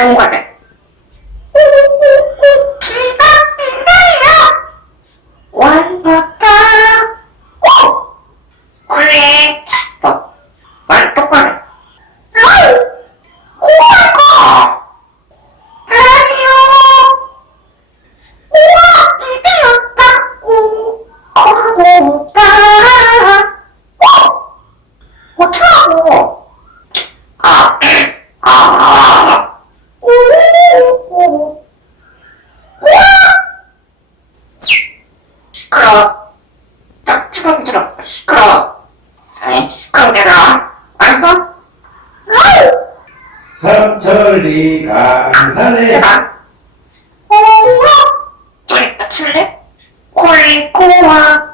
다른 거는 완벽다. 원래 말 똑바로. 우와, 다리요. 우와, 이겼다고. 어렵다. 어쩌고. 시끄러워. 딱 주먹이 들어. 시끄러워. 시끄러워 내가. 알았어? 삼천리 강산에 내가. 저리 칠래? 콜리 코와